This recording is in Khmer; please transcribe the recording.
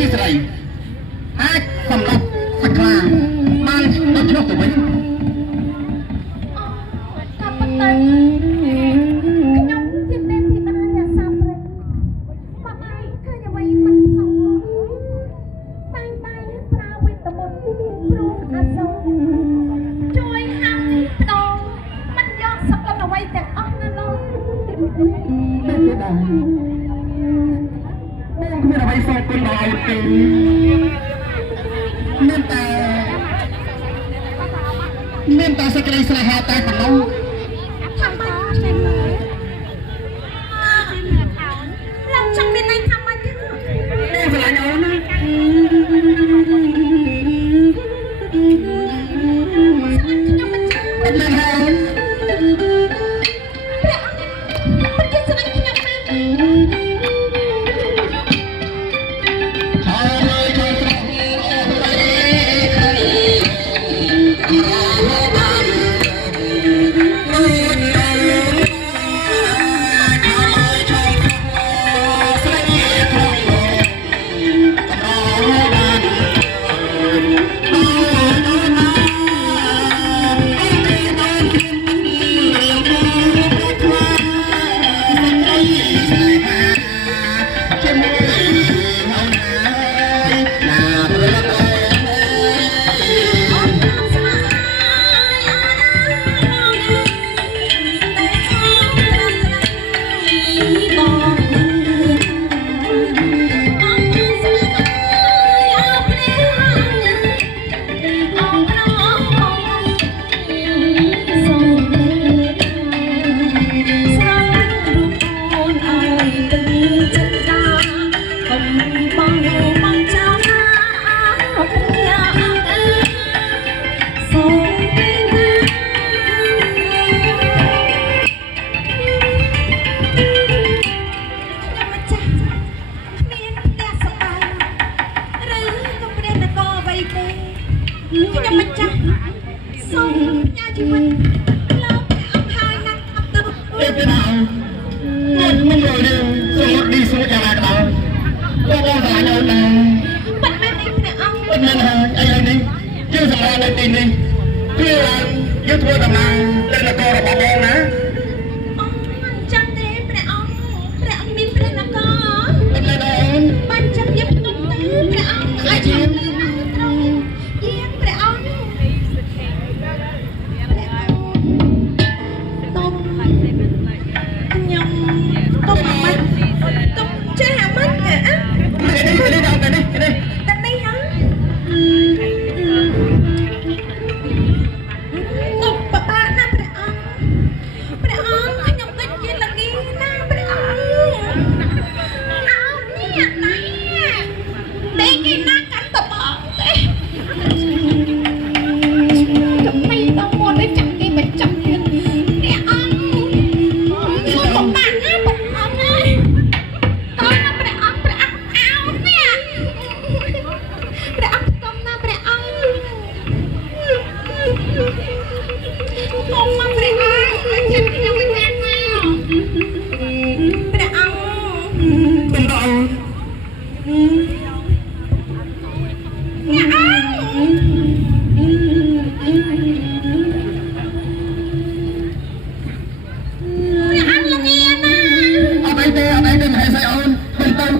ជាស្រីអាចសម្រាប់សក្លាបានដល់ឆ្លោះទៅវិញតាមប៉ុន្តែខ្ញុំជាមេធីតាអ្នកសាមព្រៃបើបែរឃើញអ្វីមិនសមតែងតែប្រើវិតមុនព្រោះអសូរជួយហាំផ្ដងមិនយកសក្លអ្វីទាំងអស់ណាលោកមែនទេដែរបងគ្មានអ្វីសោកគុណដល់អូនទេមានតែសេចក្តីស្នេហាតែប៉ុណ្ណោះทำไมใช่ไหมเราจังเป็นในทำไมเนี่ยนี่เป็นไรโน้นนะเป็นไรโน้นมันจะสลายขยับมาខ្ញុំមិនចាស់សូមផ្ញើជីវិតលោកអង្ហើយណាស់អត់ទៅទេណាអូនមិនរលឹងសូមឌីសួរយ៉ាងណាក៏ដោយលោកបងស្លាញ់អូនណាមិនមែនទេព្រះអង្គមិនមែនហើយឥឡូវនេះយើងសម្រាប់នៅទីនេះគឺយើងធ្វើដំណើរទៅនគររបស់បងណាអូមិនចាំទេព្រះអង្គមានព្រះនគរមិនមែនអូនបានចាំយើងភ្នំទៅព្រះអង្គឲ្យចាំទៅត្រង់យាងព្រះអង្គទុំមិនទុំចេះអាមិនទេអ่ะនេះដល់ទៅនេះតែនេះហ៎ទុំបបាក់ណាព្រះអង្គខ្ញុំដូចជាលងីណាព្រះអង្គអោនេះណាដេកឯណាកាន់តបងទេចំណៃដល់មកទៅចាំគេមិនចាំទៀតព្រះអង្គខ្ញុំបបាក់ណាព្រះអង្គអើយតើណាព្រះអង្គអោនេះព្រះអង្គទុំណាព្រះអង្គទុំណាព្រះអង្គចាំខ្ញុំមិនចាំមកព្រះអង្គទុំដល់អូនអ្នកអង្គលងៀនណាអត់អីទេមិនហេស្អីអូនទុំ